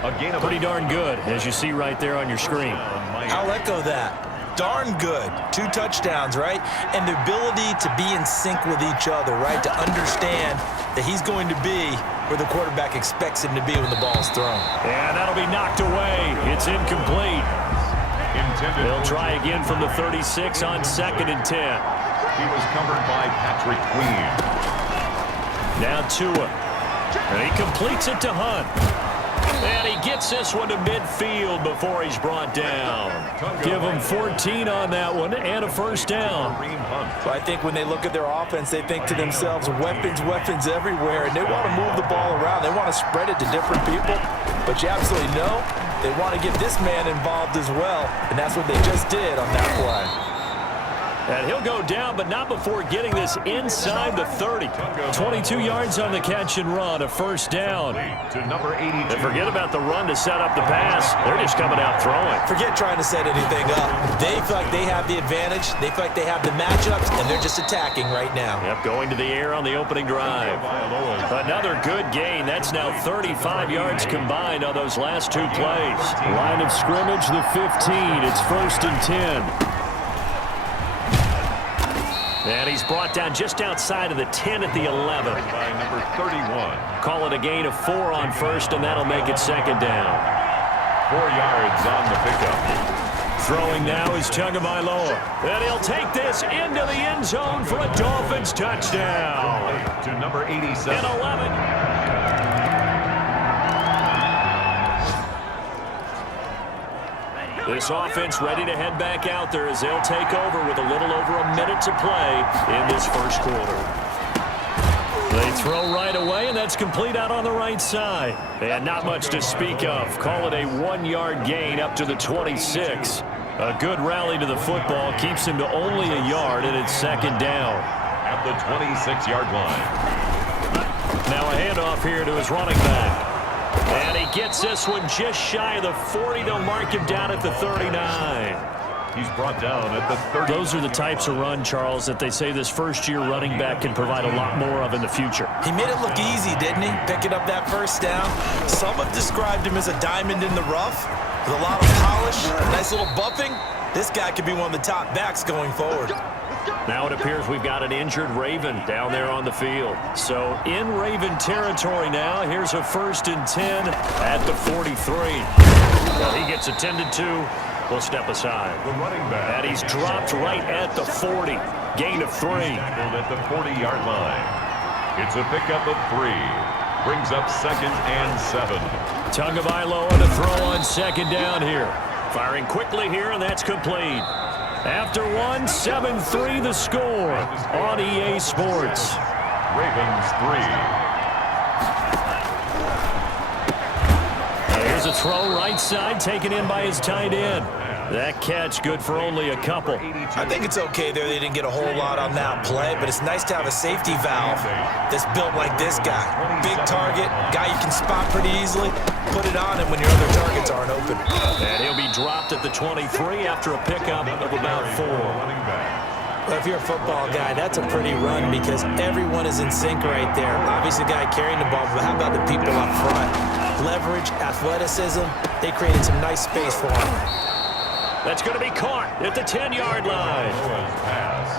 Pretty darn good, as you see right there on your screen. I'll echo that. Darn good. 2 touchdowns, right? And the ability to be in sync with each other, right? To understand that he's going to be where the quarterback expects him to be when the ball is thrown. And that'll be knocked away. It's incomplete. They'll try again from the 36 on 2nd and 10. He was covered by Patrick Queen. Now Tua. And he completes it to Hunt. And he gets this one to midfield before he's brought down. Give him 14 on that one and a first down. So I think when they look at their offense, they think to themselves, weapons, weapons everywhere, and they want to move the ball around. They want to spread it to different people. But you absolutely know they want to get this man involved as well, and that's what they just did on that play. And he'll go down, but not before getting this inside the 30. 22 yards on the catch and run, a first down. And forget about the run to set up the pass. They're just coming out throwing. Forget trying to set anything up. They feel like they have the advantage. They feel like they have the matchups, and they're just attacking right now. Yep, going to the air on the opening drive. Another good gain. That's now 35 yards combined on those last 2 plays. Line of scrimmage, the 15. It's 1st and 10. And he's brought down just outside of the 10 at the 11. By number 31. Call it a gain of 4 on first, and that'll make it 2nd down. 4 yards on the pickup. Throwing now is Tagovailoa. And he'll take this into the end zone for a Dolphins touchdown. To number 87. And 11. This offense ready to head back out there as they'll take over with a little over a minute to play in this first quarter. They throw right away, and that's complete out on the right side. And not much to speak of. Call it a 1-yard gain up to the 26. A good rally to the football keeps him to only a yard, and it's 2nd down. At the 26-yard line. Now a handoff here to his running back. And he gets this one just shy of the 40. They'll mark him down at the 39. He's brought down at the 30. Those are the types of run, Charles, that they say this first-year running back can provide a lot more of in the future. He made it look easy, didn't he? Picking up that first down. Some have described him as a diamond in the rough with a lot of polish, nice little buffing. This guy could be one of the top backs going forward. Now it appears we've got an injured Raven down there on the field. So in Raven territory now, here's a 1st and 10 at the 43. Well, he gets attended to. We'll step aside. The running back. And he's dropped right at the 40. Gain of 3. Tackled at the 40-yard line. It's a pickup of 3. Brings up 2nd and 7. Tagovailoa to throw on 2nd down here. Firing quickly here, and that's complete. After 1, 7-3 the score on EA Sports. Ravens 3. Here's a throw right side taken in by his tight end. That catch good for only a couple. I think it's okay there. They didn't get a whole lot on that play, but it's nice to have a safety valve that's built like this guy. Big target, guy you can spot pretty easily. Put it on him when your other targets aren't open. And he'll be dropped at the 23 after a pickup of about 4. Well, if you're a football guy, that's a pretty run because everyone is in sync right there. Obviously, the guy carrying the ball, but how about the people up front? Leverage, athleticism, they created some nice space for him. That's going to be caught at the 10-yard line. Pass.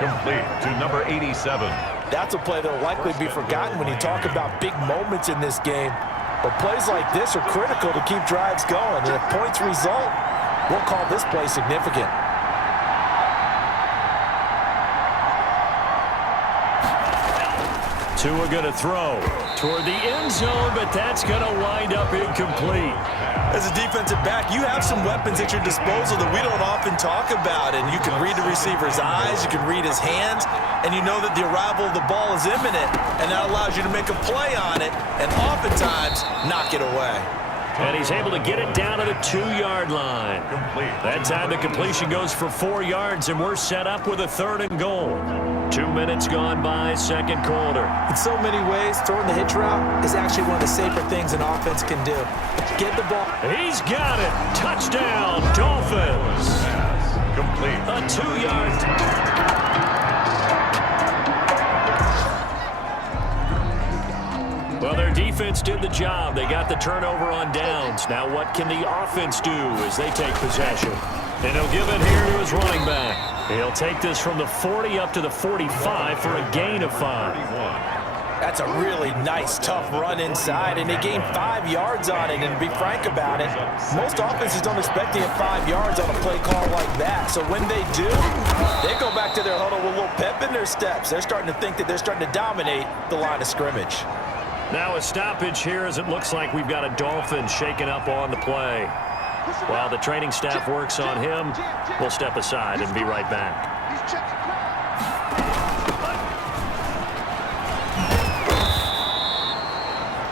Complete to number 87. That's a play that will likely be forgotten when you talk about big moments in this game. But plays like this are critical to keep drives going. And if points result, we'll call this play significant. Tua going to throw toward the end zone, but that's going to wind up incomplete. As a defensive back, you have some weapons at your disposal that we don't often talk about. And you can read the receiver's eyes, you can read his hands, and you know that the arrival of the ball is imminent, and that allows you to make a play on it and oftentimes knock it away. And he's able to get it down to the 2-yard line. That time the completion goes for 4 yards, and we're set up with a 3rd and goal. 2 minutes gone by, second quarter. In so many ways, throwing the hitch route is actually one of the safer things an offense can do. Get the ball. He's got it. Touchdown, Dolphins. Complete. A 2-yard. Well, their defense did the job. They got the turnover on downs. Now what can the offense do as they take possession? And he'll give it here to his running back. He'll take this from the 40 up to the 45 for a gain of 5. That's a really nice, tough run inside, and they gained 5 yards on it. And to be frank about it, most offenses don't expect to get 5 yards on a play call like that. So when they do, they go back to their huddle with a little pep in their steps. They're starting to think that they're starting to dominate the line of scrimmage. Now a stoppage here as it looks like we've got a Dolphin shaking up on the play. While the training staff works on him, we'll step aside and be right back.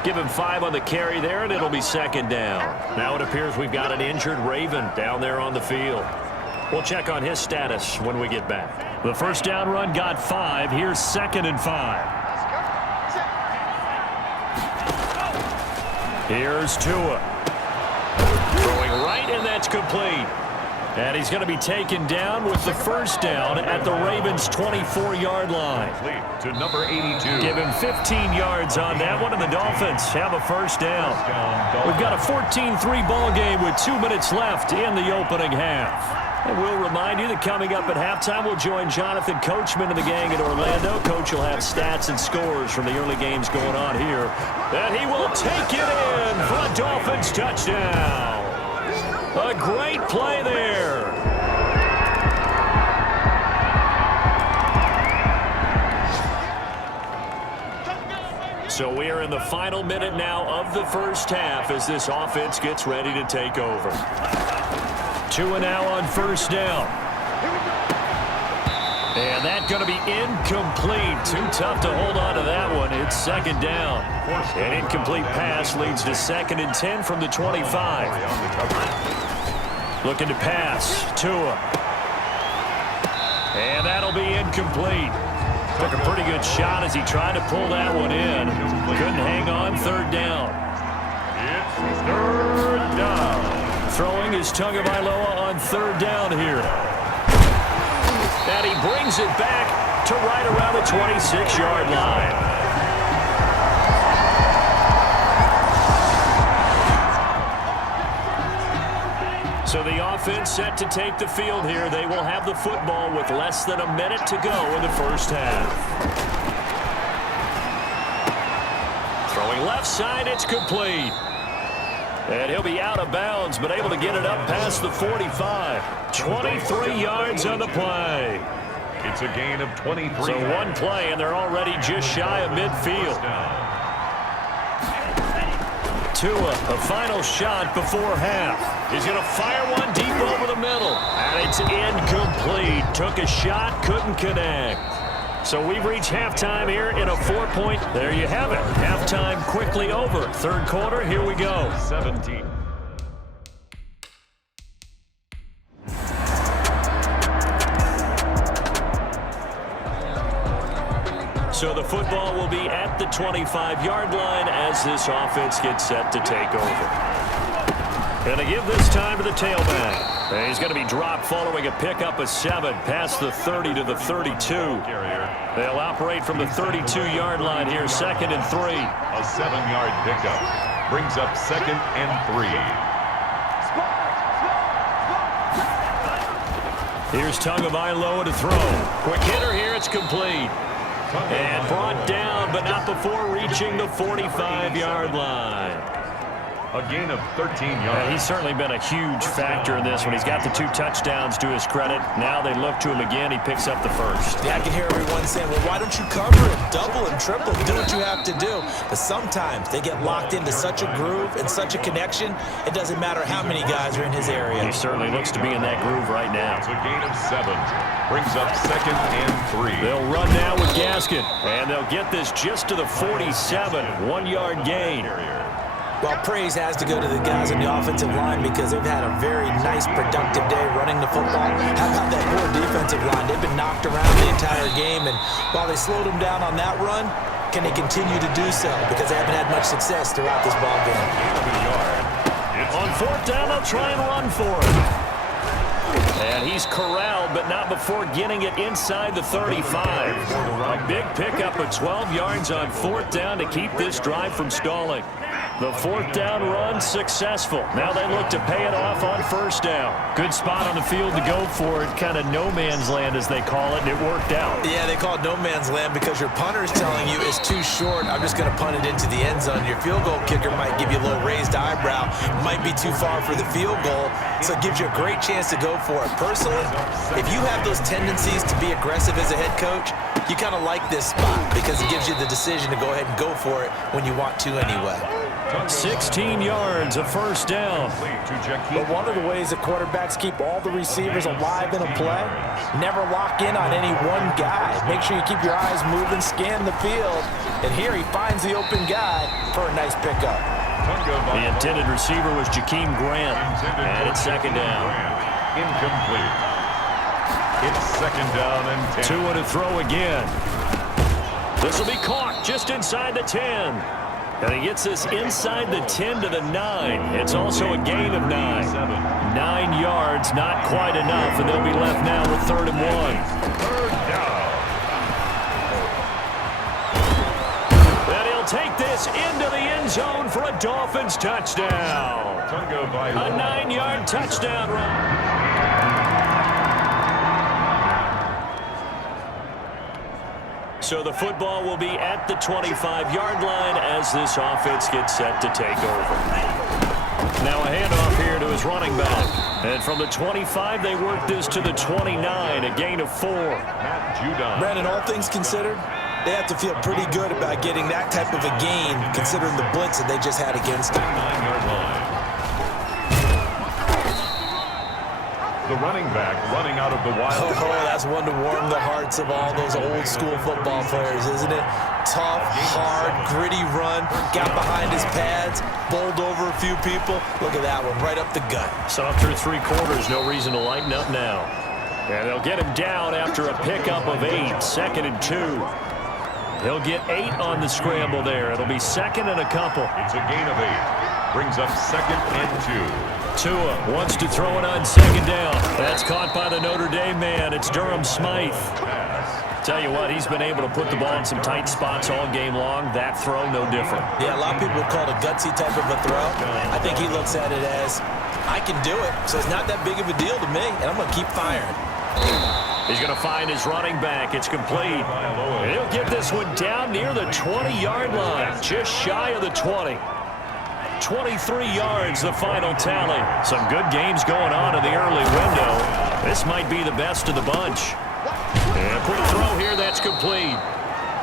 Give him 5 on the carry there, and it'll be second down. Now it appears we've got an injured Raven down there on the field. We'll check on his status when we get back. The first down run got 5. Here's 2nd and 5. Here's Tua. Throwing right, and that's complete. And he's going to be taken down with the first down at the Ravens' 24-yard line. To number 82. Give him 15 yards on that one, and the Dolphins have a first down. We've got a 14-3 ball game with 2 minutes left in the opening half. And we'll remind you that coming up at halftime, we'll join Jonathan Coachman and the gang in Orlando. Coach will have stats and scores from the early games going on here. And he will take it in for a Dolphins touchdown. A great play there. So we are in the final minute now of the first half as this offense gets ready to take over. Tua now on first down. And that's going to be incomplete. Too tough to hold on to that one. It's second down. An incomplete pass leads to 2nd and 10 from the 25. Looking to pass. Tua. And that'll be incomplete. Took a pretty good shot as he tried to pull that one in. Couldn't hang on. Third down. It's third down. Throwing is Tagovailoa on third down here. And he brings it back to right around the 26-yard line. So the offense set to take the field here. They will have the football with less than a minute to go in the first half. Throwing left side, it's complete. And he'll be out of bounds, but able to get it up past the 45. 23 yards on the play. It's a gain of 23. So one play, and they're already just shy of midfield. Tua, a final shot before half. He's going to fire one deep over the middle. And it's incomplete. Took a shot, couldn't connect. So we've reached halftime here in a 4-point. There you have it. Halftime quickly over. Third quarter, here we go. 17. So the football will be at the 25-yard line as this offense gets set to take over. And to give this time to the tailback. And he's going to be dropped following a pickup of 7 past the 30 to the 32. They'll operate from the 32-yard line here, 2nd and 3. A 7-yard pickup brings up 2nd and 3. Here's Tagovailoa to throw. Quick hitter here, it's complete. And brought down, but not before reaching the 45-yard line. A gain of 13 yards. Yeah, he's certainly been a huge factor in this one. He's got the 2 touchdowns to his credit. Now they look to him again. He picks up the first. Yeah, I can hear everyone saying, well, why don't you cover him, double and triple, do what you have to do. But sometimes they get locked into such a groove and such a connection, it doesn't matter how many guys are in his area. He certainly looks to be in that groove right now. It's a gain of 7. Brings up 2nd and 3. They'll run now with Gaskin, and they'll get this just to the 47. 1-yard gain. Well, praise has to go to the guys on the offensive line because they've had a very nice, productive day running the football. How about that poor defensive line? They've been knocked around the entire game, and while they slowed them down on that run, can they continue to do so? Because they haven't had much success throughout this ball game. On 4th down, they'll try and run for it. And he's corralled, but not before getting it inside the 35. A big pickup of 12 yards on 4th down to keep this drive from stalling. The 4th down run successful. Now they look to pay it off on 1st down. Good spot on the field to go for it. Kind of no man's land, as they call it, and it worked out. Yeah, they call it no man's land because your punter is telling you it's too short. I'm just going to punt it into the end zone. Your field goal kicker might give you a little raised eyebrow. Might be too far for the field goal, so it gives you a great chance to go for it. Personally, if you have those tendencies to be aggressive as a head coach, you kind of like this spot because it gives you the decision to go ahead and go for it when you want to anyway. 16 yards, a 1st down. But one of the ways that quarterbacks keep all the receivers alive in a play, never lock in on any one guy. Make sure you keep your eyes moving, scan the field. And here he finds the open guy for a nice pickup. The intended receiver was Jakeem Grant, and it's 2nd down. Incomplete. It's 2nd down and 10. 2 to throw again. This will be caught just inside the 10. And he gets this inside the 10 to the 9. It's also a gain of 9. 9 yards, not quite enough, and they'll be left now with 3rd and 1. 3rd down. And he'll take this into the end zone for a Dolphins touchdown. A 9-yard touchdown run. So the football will be at the 25-yard line as this offense gets set to take over. Now a handoff here to his running back. And from the 25, they work this to the 29, a gain of 4. Brandon, all things considered, they have to feel pretty good about getting that type of a gain considering the blitz that they just had against them. 9-yard line. The running back running out of the wild. Oh, that's one to warm the hearts of all those old school football players, isn't it? Tough, hard, gritty run, got behind his pads, bowled over a few people. Look at that one, right up the gut. So through 3 quarters, no reason to lighten up now. And they'll get him down after a pickup of 8, 2nd and 2. He'll get 8 on the scramble there. It'll be 2nd and a couple. It's a gain of 8. Brings up 2nd and 2. Tua wants to throw it on 2nd down. That's caught by the Notre Dame man. It's Durham Smythe. Tell you what, he's been able to put the ball in some tight spots all game long. That throw, no different. Yeah, a lot of people call it a gutsy type of a throw. I think he looks at it as, I can do it, so it's not that big of a deal to me, and I'm going to keep firing. He's going to find his running back. It's complete. And he'll get this one down near the 20-yard line, just shy of the 20. 23 yards, the final tally. Some good games going on in the early window. This might be the best of the bunch. And a quick throw here, that's complete.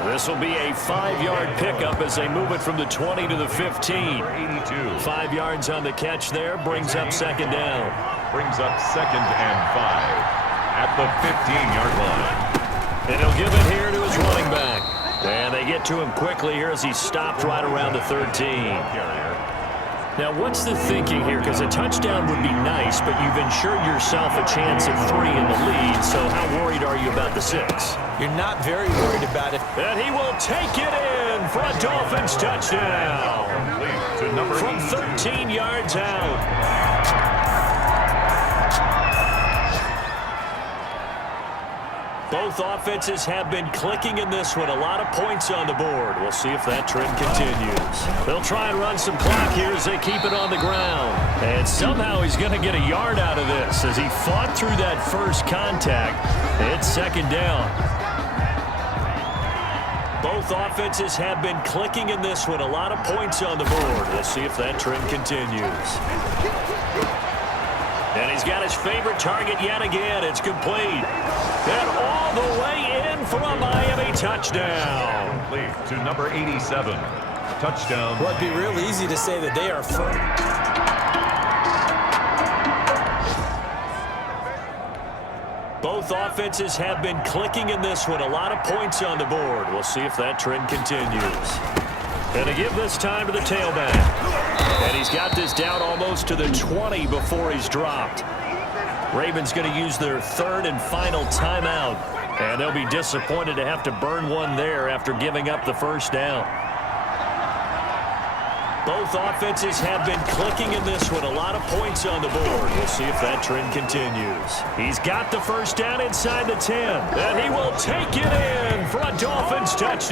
This will be a 5-yard pickup as they move it from the 20 to the 15. 5 yards on the catch there, brings up 2nd down. Brings up 2nd and 5 at the 15-yard line. And he'll give it here to his running back. And they get to him quickly here as he's stopped right around the 13. Now, what's the thinking here? Because a touchdown would be nice, but you've ensured yourself a chance at 3 in the lead, so how worried are you about the 6? You're not very worried about it. And he will take it in for a Dolphins touchdown. From 13 yards out. Both offenses have been clicking in this one. A lot of points on the board. We'll see if that trend continues. They'll try and run some clock here as they keep it on the ground. And somehow he's going to get a yard out of this as he fought through that first contact. It's 2nd down. Both offenses have been clicking in this one. A lot of points on the board. We'll see if that trend continues. And he's got his favorite target yet again. It's complete. And all the way in for a Miami touchdown. Complete to number 87. Touchdown. Well, it'd be real easy to say that they are firm. Both offenses have been clicking in this one. A lot of points on the board. We'll see if that trend continues. And to give this time to the tailback. And he's got this down almost to the 20 before he's dropped. Ravens going to use their 3rd and final timeout. And they'll be disappointed to have to burn one there after giving up the first down. Both offenses have been clicking in this one. A lot of points on the board. We'll see if that trend continues. He's got the first down inside the 10. And he will take it in for a Dolphins touchdown.